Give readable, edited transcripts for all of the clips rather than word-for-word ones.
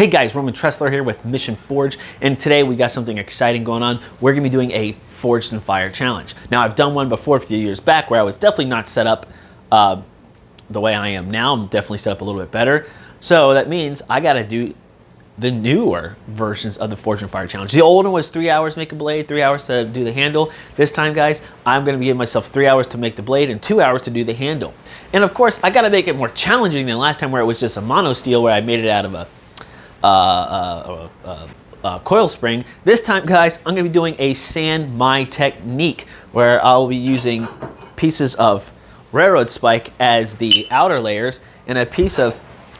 Hey guys, Roman Tressler here with Mission Forge, and today we got something exciting going on. We're gonna be doing a Forged in Fire challenge. Now, I've done one before a few years back where I was definitely not set up the way I am now. I'm definitely set up a little bit better. So that means I gotta do the newer versions of the Forged in Fire challenge. The old one was 3 hours make a blade, 3 hours to do the handle. This time, guys, I'm gonna be giving myself 3 hours to make the blade and 2 hours to do the handle. And of course, I gotta make it more challenging than last time where it was just a mono steel where I made it out of a coil spring. This time, guys, I'm going to be doing a San Mai technique where I'll be using pieces of railroad spike as the outer layers and a piece of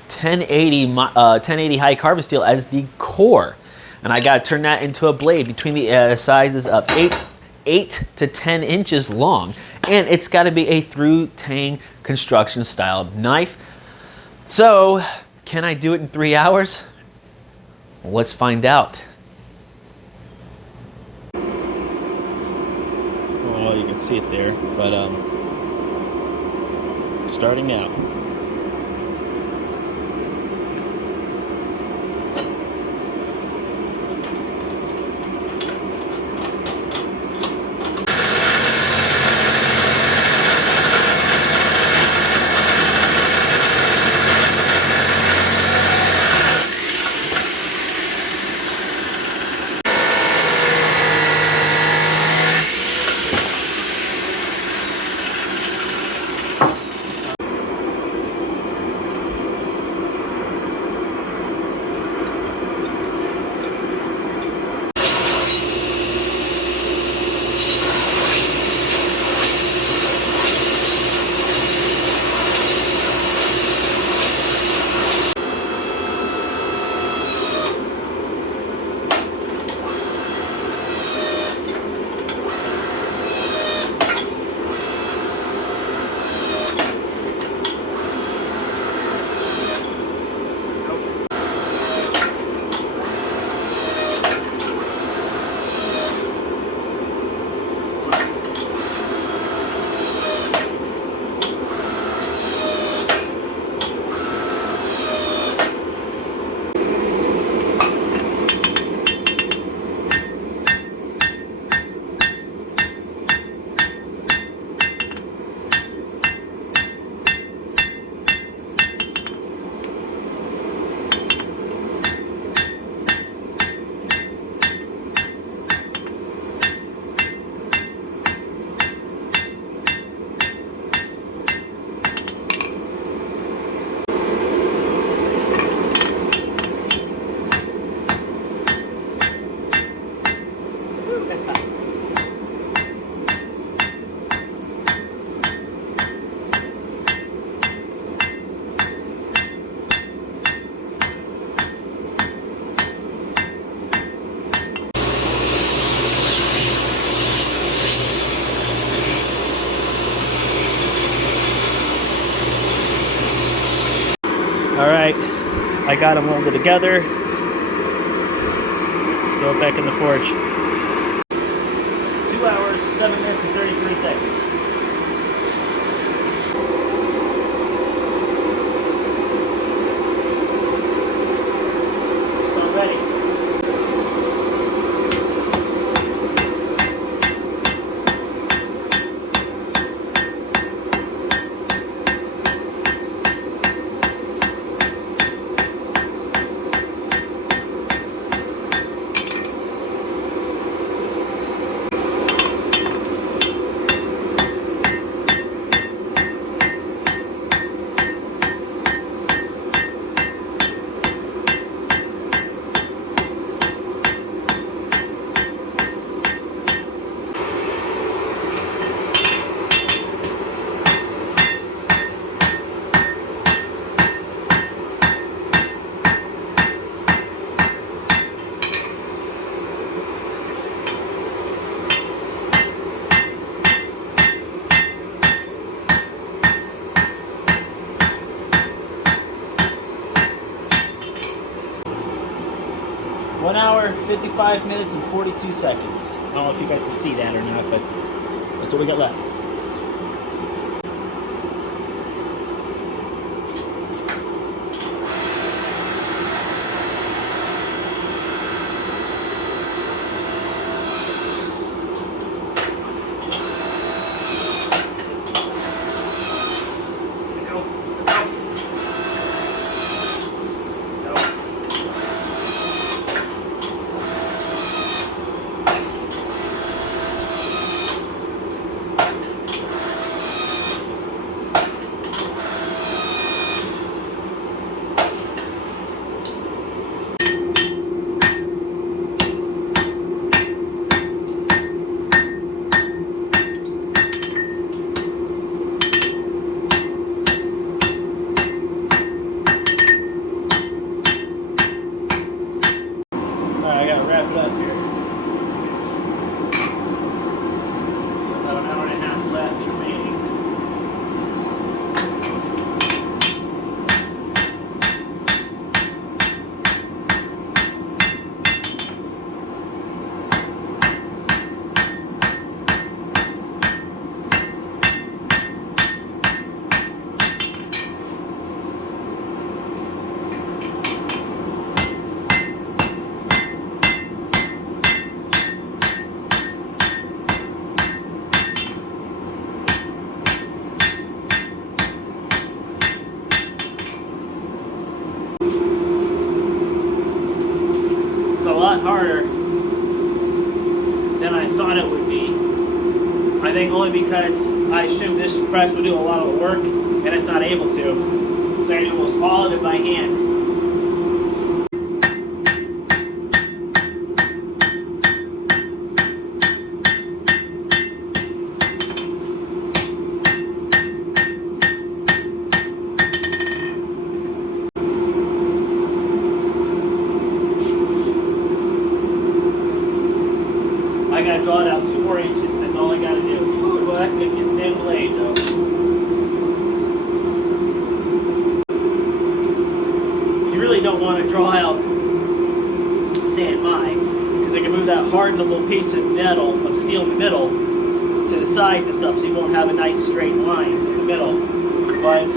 1080 high carbon steel as the core. And I got to turn that into a blade between the sizes of 8 to 10 inches long. And it's got to be a through tang construction style knife. So, can I do it in 3 hours? Well, let's find out. Well, you can see it there, but starting out. All right, I got them welded together. Let's go back in the forge. 2 hours, 7 minutes, and 33 seconds. Still ready. One hour, 55 minutes, and 42 seconds. I don't know if you guys can see that or not, but that's what we got left. lot harder than I thought it would be. I think only because I assumed this press would do a lot of the work, and it's not able to. So I do almost all of it by hand. I gotta draw it out 2 more inches. That's all I gotta do. Ooh, well, that's gonna be a thin blade, though. You really don't want to draw out San Mai because it can move that hardenable piece of metal, of steel in the middle, to the sides and stuff, so you won't have a nice straight line in the middle. But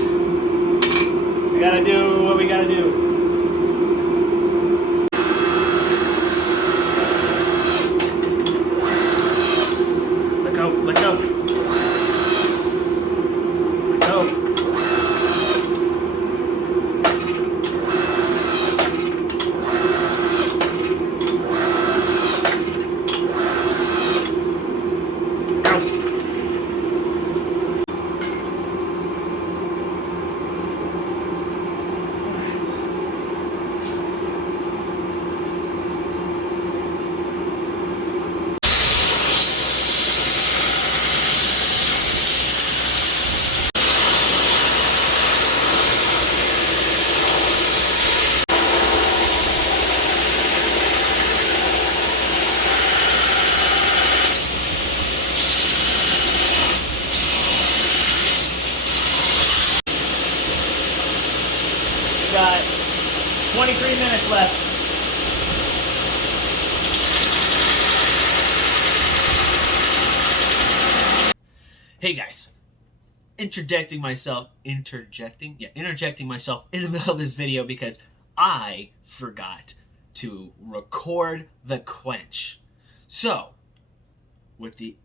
we gotta do what we gotta do. Let go. Let go. Got 23 minutes left. Hey guys, interjecting myself in the middle of this video because I forgot to record the quench. So, with the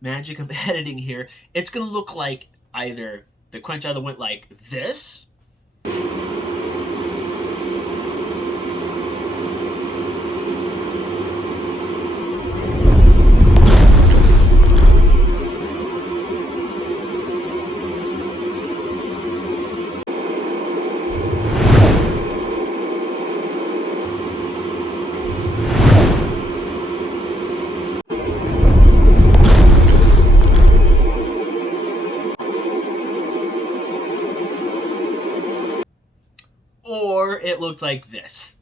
magic of editing here, it's gonna look like either the quench either went like this, or it looked like this.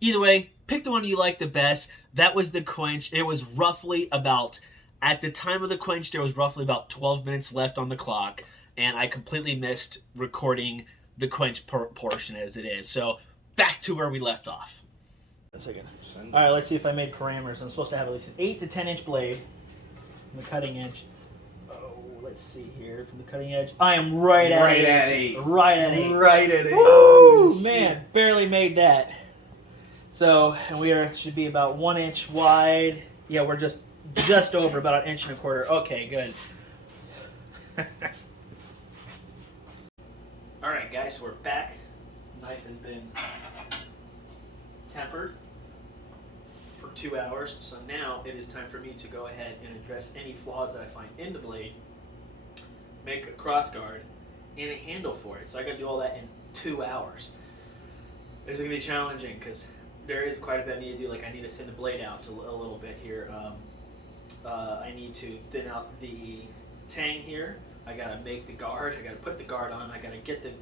Either way, pick the one you like the best. That was the quench. It was roughly about, at the time of the quench, there was roughly about 12 minutes left on the clock, and I completely missed recording the quench portion as it is. So back to where we left off. A second. All right, let's see if I made parameters. I'm supposed to have at least an 8 to 10 inch blade from the cutting edge. Oh, let's see here. From the cutting edge, I am right at 8. Right at 8. Right at 8. Woo! Man, barely made that. So, and should be about 1 inch wide. Yeah, we're just over about 1.25 inches. Okay, good. All right, guys, we're back. Knife has been tempered for 2 hours, so now it is time for me to go ahead and address any flaws that I find in the blade, make a cross guard, and a handle for it. So I got to do all that in 2 hours. This is gonna be challenging because there is quite a bit I need to do. Like I need to thin the blade out a little bit here. I need to thin out the tang here. I gotta make the guard. I gotta put the guard on. I gotta get the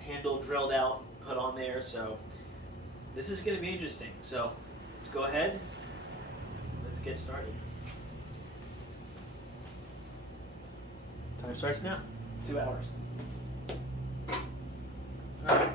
handle drilled out, put on there. So this is gonna be interesting. So let's go ahead. Let's get started. Time starts now. 2 hours. All right.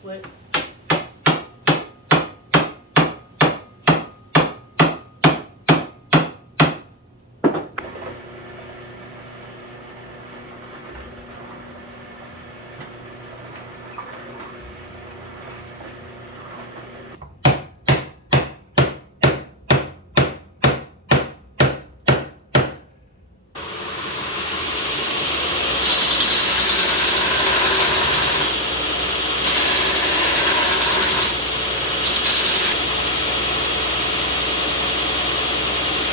split.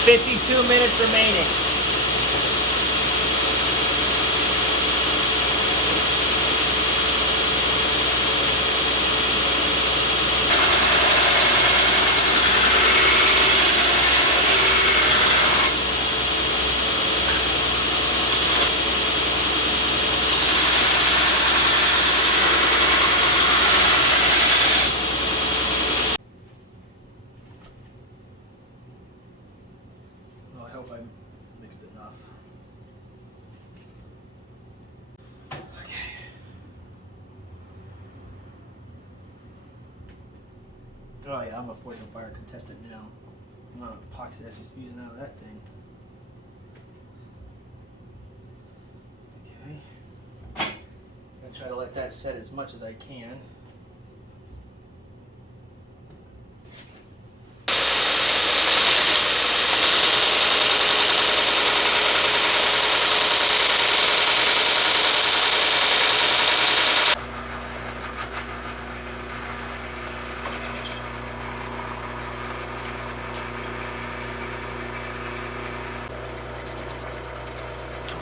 "52 minutes remaining." Well, I hope I mixed enough. Okay. Oh yeah, I'm a Forge and Fire contestant now. I'm not epoxy that's just using out of that thing. Okay. I'm gonna try to let that set as much as I can.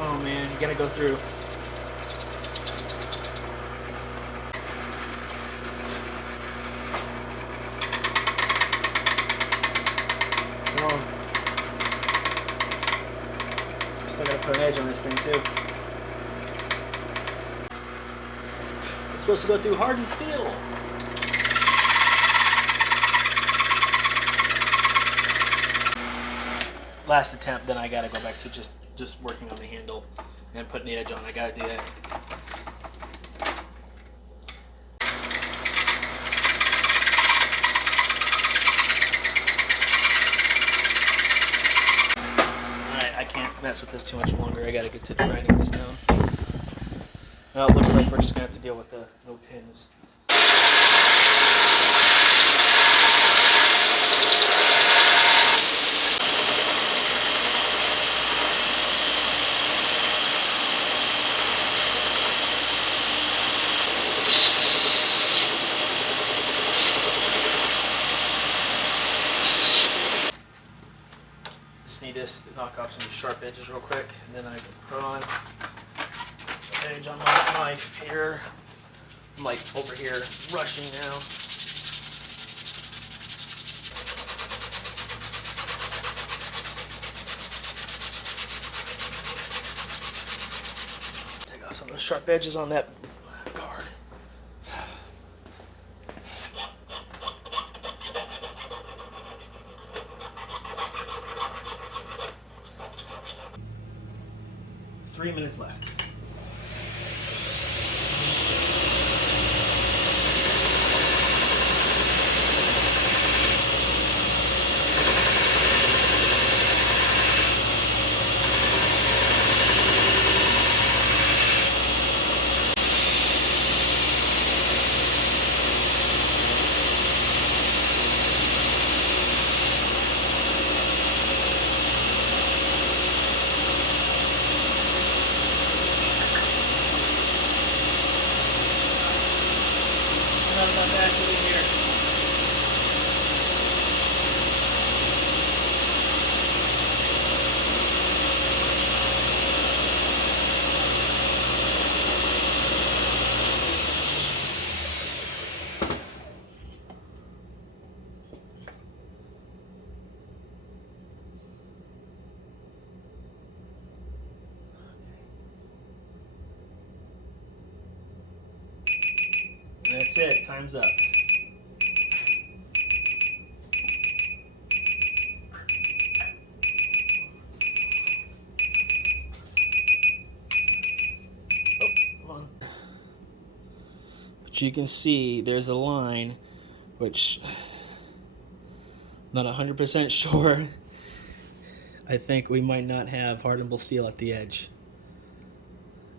Oh man, you gotta go through. Oh. Still gotta put an edge on this thing too. It's supposed to go through hardened steel. Last attempt, then I gotta go back to just working on the handle and putting the edge on. I gotta do that. Alright, I can't mess with this too much longer. I gotta get to grinding this down. Well, it looks like we're just gonna have to deal with the no pins. Just need to knock off some sharp edges real quick, and then I can put on the edge on my knife here. I'm like over here rushing now. Take off some of those sharp edges on that card. Three minutes left. Not enough actually here. That's it. Time's up. Oh, come on. Which you can see there's a line, which I'm not 100% sure. I think we might not have hardenable steel at the edge.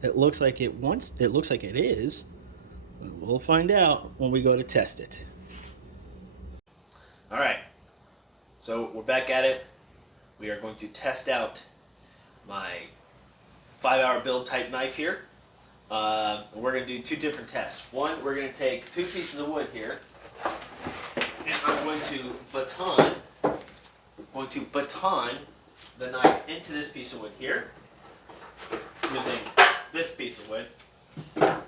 It looks like it is. We'll find out when we go to test it. All right, so we're back at it. We are going to test out my 5-hour build type knife here. We're going to do 2 different tests. One, we're going to take 2 pieces of wood here, and I'm going to baton the knife into this piece of wood here, using this piece of wood. And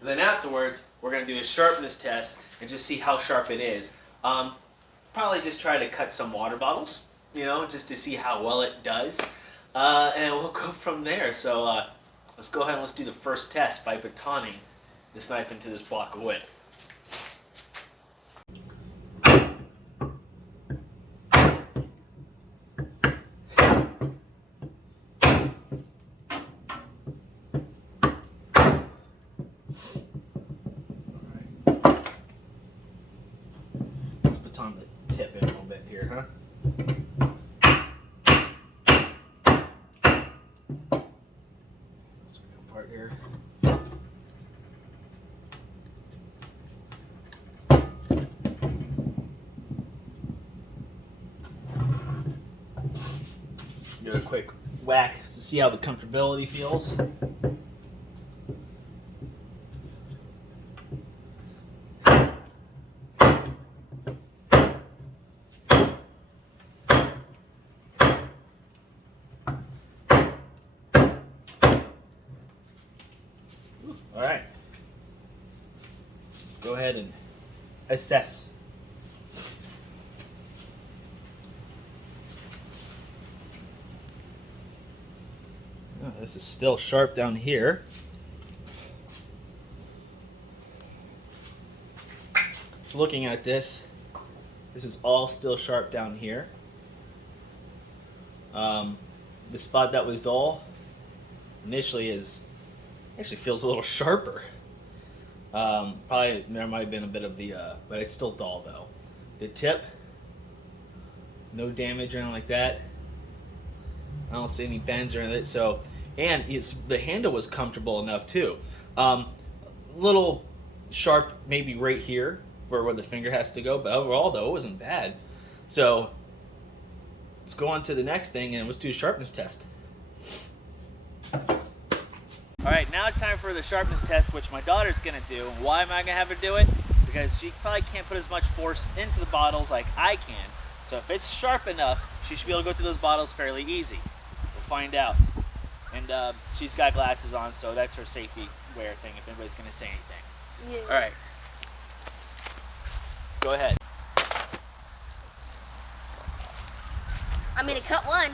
then afterwards, we're going to do a sharpness test and just see how sharp it is. Probably just try to cut some water bottles, just to see how well it does. And we'll go from there. So let's go ahead and let's do the first test by batoning this knife into this block of wood. On the tip in a little bit here, huh? Let's go part here. Give it a quick whack to see how the comfortability feels. All right, let's go ahead and assess. Oh, this is still sharp down here. So looking at this is all still sharp down here. The spot that was dull initially actually feels a little sharper. Probably there might have been a bit of the, but it's still dull though. The tip, no damage or anything like that. I don't see any bends or anything. So, and the handle was comfortable enough too. Little sharp maybe right here where the finger has to go, but overall though it wasn't bad. So let's go on to the next thing and let's do a sharpness test. All right, now it's time for the sharpness test, which my daughter's gonna do. Why am I gonna have her do it? Because she probably can't put as much force into the bottles like I can. So if it's sharp enough, she should be able to go through those bottles fairly easy. We'll find out. And she's got glasses on, so that's her safety wear thing if anybody's gonna say anything. Yeah. All right, go ahead. I'm gonna cut one.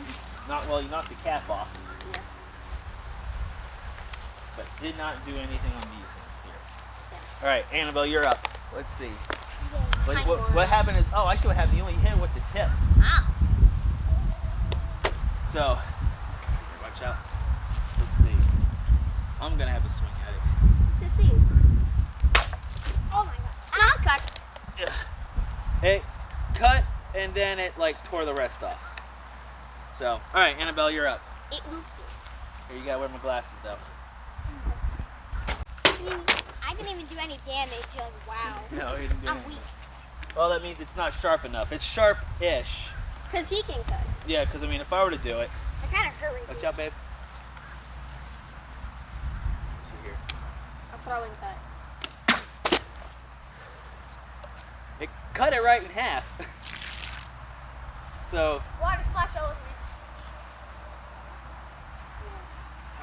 You knocked the cap off. But did not do anything on these ones here. Yeah. All right, Annabelle, you're up. Let's see. What happened is, I see what happened. You only hit it with the tip. Ow. So, watch out. Let's see. I'm gonna have a swing at it. Let's just see. Oh my god. Not cut. It cut and then it tore the rest off. So, all right, Annabelle, you're up. It looped. Here, you gotta wear my glasses though. I didn't even do any damage. Wow. No, you didn't do I'm anything. weak. Well, that means it's not sharp enough. It's sharp-ish. Because he can cut. Yeah, because if I were to do it. I kind of hurried. Watch out, babe. Let's see here. A throwing cut. It cut it right in half. So. Water splash all over me.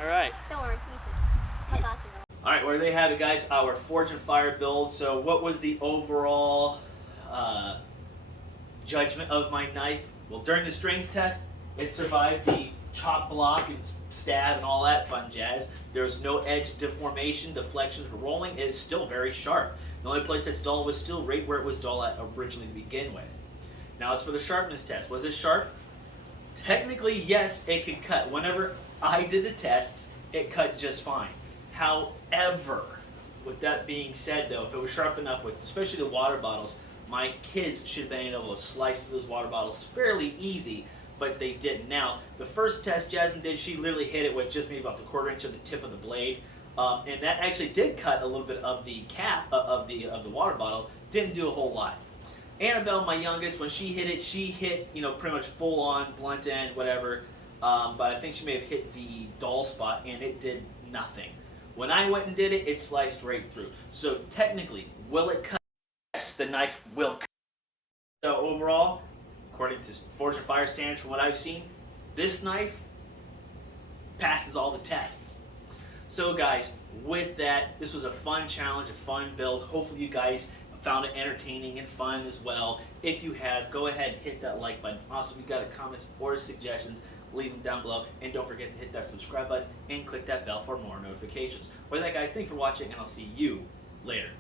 All right. Don't worry, me too. My glasses are. All right, well, there you have it, guys. Our Forge and Fire build. So what was the overall judgment of my knife? Well, during the strength test, it survived the chop block and stab and all that fun jazz. There was no edge deformation, deflections, or rolling. It is still very sharp. The only place that's dull was still right where it was dull at originally to begin with. Now as for the sharpness test, was it sharp? Technically, yes, it could cut. Whenever I did the tests, it cut just fine. However, With that being said, though, if it was sharp enough with, especially the water bottles, my kids should have been able to slice through those water bottles fairly easy, but they didn't. Now, the first test Jasmine did, she literally hit it with just maybe about the 1/4 inch of the tip of the blade, and that actually did cut a little bit of the cap of the water bottle. Didn't do a whole lot. Annabelle, my youngest, when she hit pretty much full on blunt end, whatever. But I think she may have hit the dull spot, and it did nothing. When I went and did it, it sliced right through. So technically, will it cut? Yes, the knife will cut. So overall, according to Forged and Fire standards, from what I've seen, this knife passes all the tests. So guys, with that, this was a fun challenge, a fun build. Hopefully you guys found it entertaining and fun as well. If you have, go ahead and hit that like button. Also, if you got comments or suggestions, leave them down below. And don't forget to hit that subscribe button and click that bell for more notifications. With that, guys, thanks for watching, and I'll see you later.